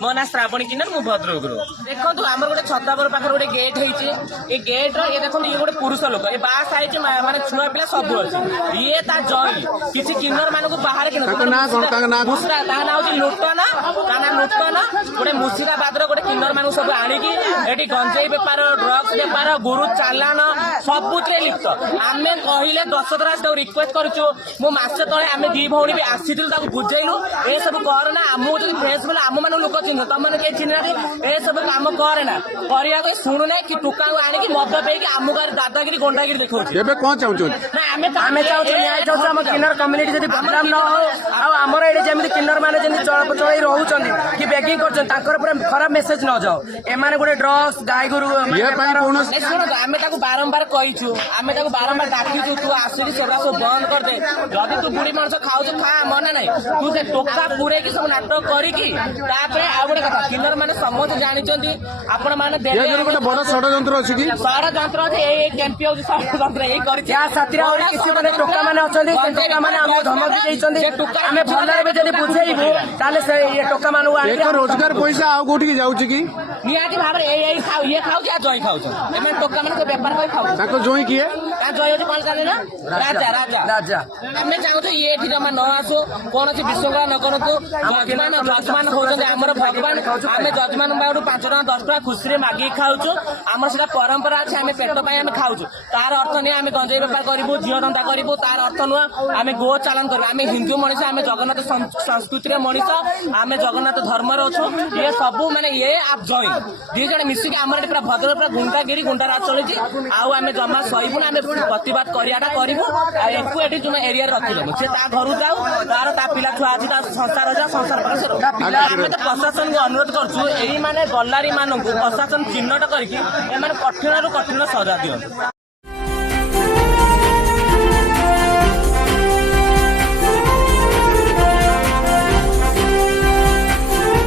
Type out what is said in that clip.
मो ना श्रावणी किन्नर मु भद्रक देखो आम गोटे छतापुर पाखे गोटे गेट होती ये गेट ये देखो ये गोटे पुरुष लोक ये बास आई माने छुआ पिला सब अच्छे ये ता जई किसी किन्नर मान को बाहर मुसरा ता ना हूँ लुटना ता ना लुटना गोटे मुर्शिदाबाद गोटे किन्नर मान सब आणिकी एटी गंजेई बेपार ड्रग्स बेपार गुरु चालान सबुथे लिप्त आम कहले 10 थर रिक्वेस्ट करुचु मो मसे तले आम दी भौणी भी आसीलु बुझेलु ए सब करना आमको जो फ्रेश बोले आम मान लोक चिन्ह तुमने कहीं चिन्ह ए सब कम करना करने शुणुना कि टुका आणिकी मद पेकी आम गाँव दादागिरी गुंडागिरी देखा आम चाहूँ किन्नर कम्युनिटी जब बदनाम न हो आमर ये जमी किन्नर मैंने चल रोचन कि बेगिंग कर खराब मेसेज न जाओ एम गोटे ड्रग्स गाई गोरु शुणु आम बारंबार कहीचु आम बारंबार डाकीचु तू आसिक से सब बंद करदे जदि तू बुढ़ी मानस खाऊ खा मना ना तू से टोका पूरे सब नाटक करिकी आ गोटे कथा किन्नर मैंने समस्त जानते आपण मैंने बड़ षड्यंत्र अच्छी कि षड्यंत्र केमपी हूँ षड्यंत्र यही टोका मैंने अच्छा मैंने धमक आम भल बुझेबू टोका मान रोजगार पैसा आउ कौटी जाऊँ कि निहाती भाव ये खाऊ जई खाऊ टोका मान बेपार कर खाऊ जई किए जय होती कौन जाने ना राजा राजा राजा आम चाहूँ ये जमा न आसू कौन विशृंखला न करूँ जजमान होती आम भगवान आम जजमान बाड़ू 5 टका 10 टका खुशी मागिक खाऊँ आम से परंपरा अच्छे आम पेट आम खाऊँ तार अर्थ नहीं आम गंजेई बेपार करूँ झील धंदा करूँ तार अर्थ नुह आम गो चालान करूँ आम हिंदू मनीष आम जगन्नाथ संस्कृति मनीष आम जगन्नाथ धर्म अच्छु ये सब माने ये आप जई दी जन मिसिक आम पूरा भद्र पूरा गुंडागिरी गुंडाराज चलुची आम जमा सहबू आम प्रतिवाद कराटा करूँ तुम एरिया रखिदेमु से घर जाऊ तार पिला छुआ अच्छी संसार जा संसार आम तो प्रशासन को अनुरोध करुँ यही माने गलारी मानू प्रशासन चिन्हट करके कठिन रु कठिन सजा दियो।